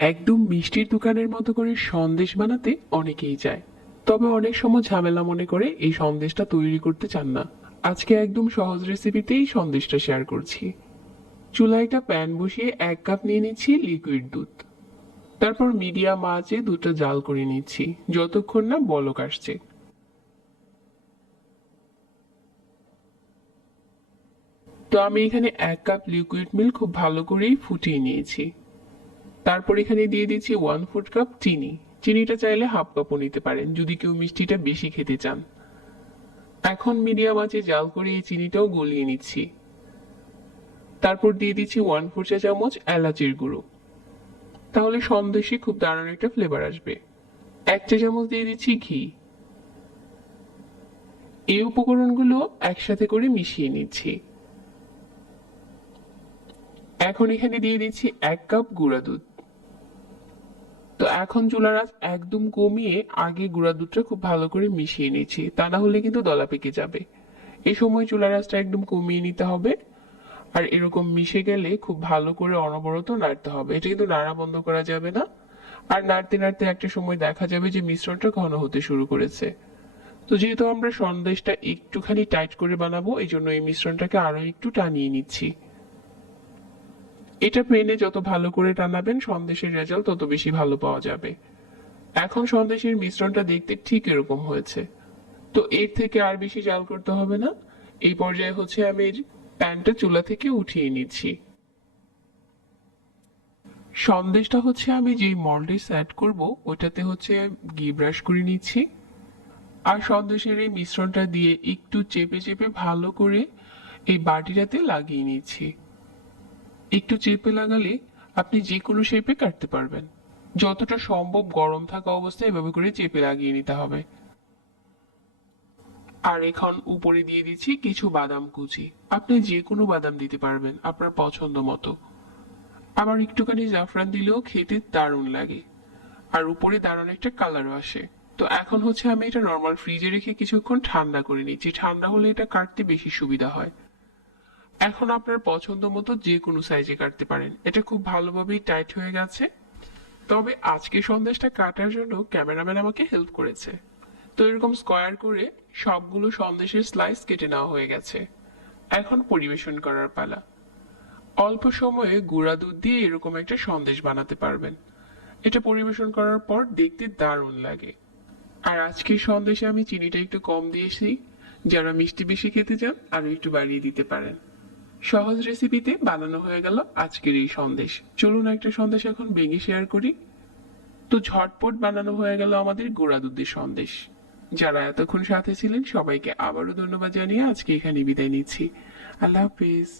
একদম মিষ্টির দোকানের মতো করে সন্দেশ বানাতে অনেকেই চায়, তবে অনেক সময় ঝামেলা মনে করে এই সন্দেশটা তৈরি করতে চান না। আজকে একদম সহজ রেসিপিতেই সন্দেশটা শেয়ার করছি। চুলায় একটা প্যান বসিয়ে 1 কাপ নিয়ে নিচ্ছি লিকুইড দুধ। তারপর মিডিয়াম আঁচে দুধটা জাল করে নিচ্ছি যতক্ষণ না বলক আসছে। তো আমি এখানে 1 কাপ লিকুইড মিল্ক খুব ভালো করেই ফুটিয়ে নিয়েছি। তারপর এখানে দিয়ে দিচ্ছি 1/4 কাপ চিনি। চিনিটা চাইলে হাফ কাপও নিতে পারেন যদি কেউ মিষ্টিটা বেশি খেতে চান। এখন মিডিয়াম আঁচে জাল করে এই চিনিটাও গলিয়ে নিচ্ছি। তারপর দিয়ে দিচ্ছি 1/4 চা-চামচ এলাচের গুঁড়ো। তাহলে সন্দেশে খুব দারুণ একটা ফ্লেভার আসবে। 1 চা-চামচ দিয়ে দিচ্ছি ঘি। এই উপকরণগুলো একসাথে করে মিশিয়ে নিচ্ছি। এখন এখানে দিয়ে দিচ্ছি 1 কাপ গুঁড়া দুধ। তো এখন চুলার আঁচ একদম কমিয়ে আগে গুঁড়া দুধটা খুব ভালো করে মিশিয়ে নিচ্ছি, তা না হলে কিন্তু দলা পেকে যাবে। এই সময় চুলার আঁচটা একদম কমিয়ে নিতে হবে। আর এরকম মিশে গেলে খুব ভালো করে অনবরত নাড়তে হবে, এটা কিন্তু নাড়া বন্ধ করা যাবে না। আর নাড়তে নাড়তে একটা সময় দেখা যাবে যে মিশ্রণটা ঘন হতে শুরু করেছে। তো যেহেতু আমরা সন্দেশটা একটুখানি টাইট করে বানাবো, এই জন্য এই মিশ্রণটাকে আরো একটু টানিয়ে নিচ্ছি। এটা পেনে যত ভালো করে টানাবেন সন্দেশের রেজাল্ট তত বেশি ভালো পাওয়া যাবে। এখন সন্দেশের মিশ্রণটা দেখতে ঠিক এরকম হয়েছে। তো এর থেকে আর বেশি জাল করতে হবে না। এই পর্যায়ে হচ্ছে আমি প্যানটা চুলা থেকে উঠিয়ে নিচ্ছি। সন্দেশটা হচ্ছে আমি যেই মল্ডে সেট করব ওইটাতে হচ্ছে ঘি ব্রাশ করে নিচ্ছি। আর সন্দেশের এই মিশ্রণটা দিয়ে একটু চেপে চেপে ভালো করে এই বাটিটাতে লাগিয়ে নিচ্ছি। একটু চেপে লাগালে আপনি যে কোনো শেপে কাটতে পারবেন। যতটা সম্ভব গরম থাকা অবস্থায় এভাবে করে চেপে লাগিয়ে নিতে হবে। আর এখন উপরে দিয়ে দিচ্ছি কিছু বাদাম কুচি। আপনি যে কোনো বাদাম দিতে পারবেন আপনার পছন্দ মতো। আবার একটুখানি জাফরান দিলেও খেতে দারুণ লাগে। আর উপরে দারুণ একটা কালারও আসে। তো এখন হচ্ছে আমি এটা নর্মাল ফ্রিজে রেখে কিছুক্ষণ ঠান্ডা করে নিচ্ছি, ঠান্ডা হলে এটা কাটতে বেশি সুবিধা হয়। এখন আপনার পছন্দ মতো যে কোনো সাইজে কাটতে পারেন। এটা খুব ভালোভাবেই টাইট হয়ে গেছে। তবে আজকে সন্দেশটা কাটার জন্য ক্যামেরাম্যান আমাকে হেল্প করেছে। তো এরকম স্কয়ার করে সবগুলো সন্দেশের স্লাইস কেটে নেওয়া হয়ে গেছে। এখন পরিবেশন করার পালা। অল্প সময়ে গুঁড়া দুধ দিয়ে এরকম একটা সন্দেশ বানাতে পারবেন। এটা পরিবেশন করার পর দেখতে দারুণ লাগে। আর আজকের সন্দেশে আমি চিনিটা একটু কম দিয়েছি, যারা মিষ্টি বেশি খেতে চান আরো একটু বাড়িয়ে দিতে পারেন। সহজ রেসিপিতে বানানো হয়ে গেল আজকের এই সন্দেশ। চলুন একটা সন্দেশ এখন ভেঙে শেয়ার করি। তো ঝটপট বানানো হয়ে গেল আমাদের গুঁড়া দুধের সন্দেশ। যারা এতক্ষণ সাথে ছিলেন সবাইকে আবারও ধন্যবাদ জানিয়ে আজকে এখানে বিদায় নিচ্ছি। আল্লাহ হাফিজ।